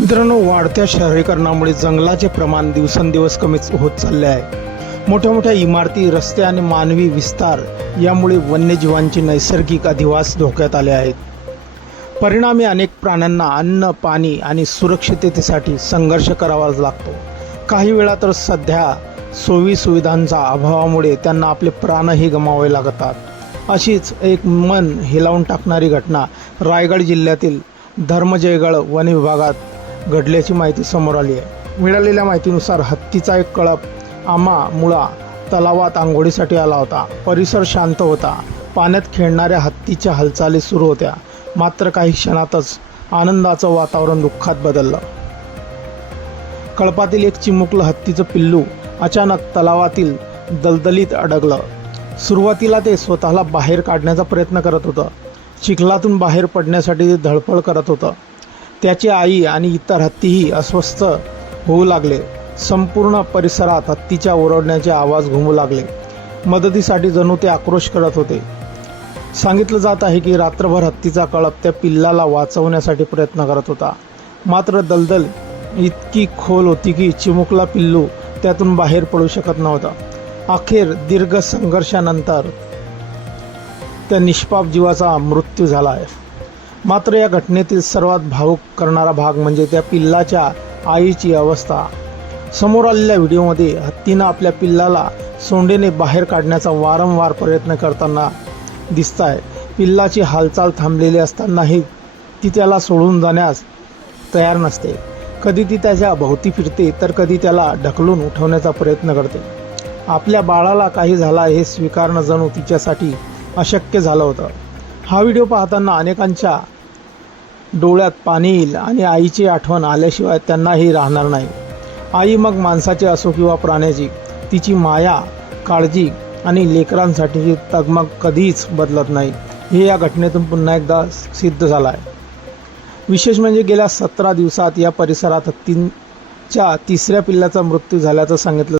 मित्रांनो, वाढत्या शहरीकरणामुळे जंगलाचे प्रमाण दिवसेंदिवस कमी होत चालले आहे. मोठ्या मोठ्या इमारती, रस्ते आणि मानवी विस्तार यामुळे वन्यजीवांचे नैसर्गिक अधिवास धोक्यात आले आहेत. परिणामी अनेक प्राण्यांना अन्न, पाणी आणि सुरक्षिततेसाठी संघर्ष करावा लागतो. काही वेळा तर सध्या सोयीसुविधांच्या अभावामुळे त्यांना आपले प्राणही गमावावे लागतात. अशीच एक मन हेलावून टाकणारी घटना रायगड जिल्ह्यातील धर्मजयगड वन विभागात घडल्याची माहिती समोर आली आहे. मिळालेल्या माहितीनुसार हत्तीचा एक कळप मुळा तलावात आंघोळीसाठी आला होता. परिसर शांत होता. पाण्यात खेळणाऱ्या हत्तीच्या हालचाली सुरू होत्या. मात्र काही क्षणातच आनंदाचं वातावरण दुःखात बदललं. कळपातील एक चिमुकलं हत्तीचं पिल्लू अचानक तलावातील दलदलीत अडकलं. सुरुवातीला ते स्वतःला बाहेर काढण्याचा प्रयत्न करत होतं. चिखलातून बाहेर पडण्यासाठी ते धडपड करत होतं. त्याची आई आणि इतर हत्तीही अस्वस्थ होऊ लागले. संपूर्ण परिसरात हत्तीच्या ओरडण्याचे आवाज घुमू लागले. मदतीसाठी जणू ते आक्रोश करत होते. सांगितलं जात आहे की रात्रभर हत्तीचा कळप त्या पिल्लाला वाचवण्यासाठी प्रयत्न करत होता. मात्र दलदल इतकी खोल होती की चिमुकला पिल्लू त्यातून बाहेर पडू शकत नव्हता. अखेर दीर्घ संघर्षानंतर त्या निष्पाप जीवाचा मृत्यू झाला आहे. मात्र या घटनेतील सर्वात भावुक करणारा भाग म्हणजे त्या पिल्लाच्या आईची अवस्था. समोर आलेल्या व्हिडिओमध्ये हत्तीनं आपल्या पिल्लाला सोंडेने बाहेर काढण्याचा वारंवार प्रयत्न करताना दिसत आहे. पिल्लाची हालचाल थांबलेली असतानाही ती त्याला सोडून जाण्यास तयार नसते. कधी ती त्याच्या भोवती फिरते तर कधी त्याला ढकलून उठवण्याचा प्रयत्न करते. आपल्या बाळाला काही झाला हे स्वीकारणं जणू तिच्यासाठी अशक्य झालं होतं. हा व्हिडिओ पाहताना अनेकांच्या डोळ्यात पाणी येईल आणि आईची आठवण आल्याशिवाय त्यांनाही राहणार नाही. आई मग माणसाची असो किंवा प्राण्याची, तिची माया, काळजी आणि लेकरांसाठीची तगमग कधीच बदलत नाही. हे या घटनेतून पुन्हा एकदा सिद्ध झालं आहे. विशेष म्हणजे गेल्या 17 दिवसात या परिसरात हत्तींच्या तिसऱ्या पिल्लाचा मृत्यू झाल्याचं सांगितलं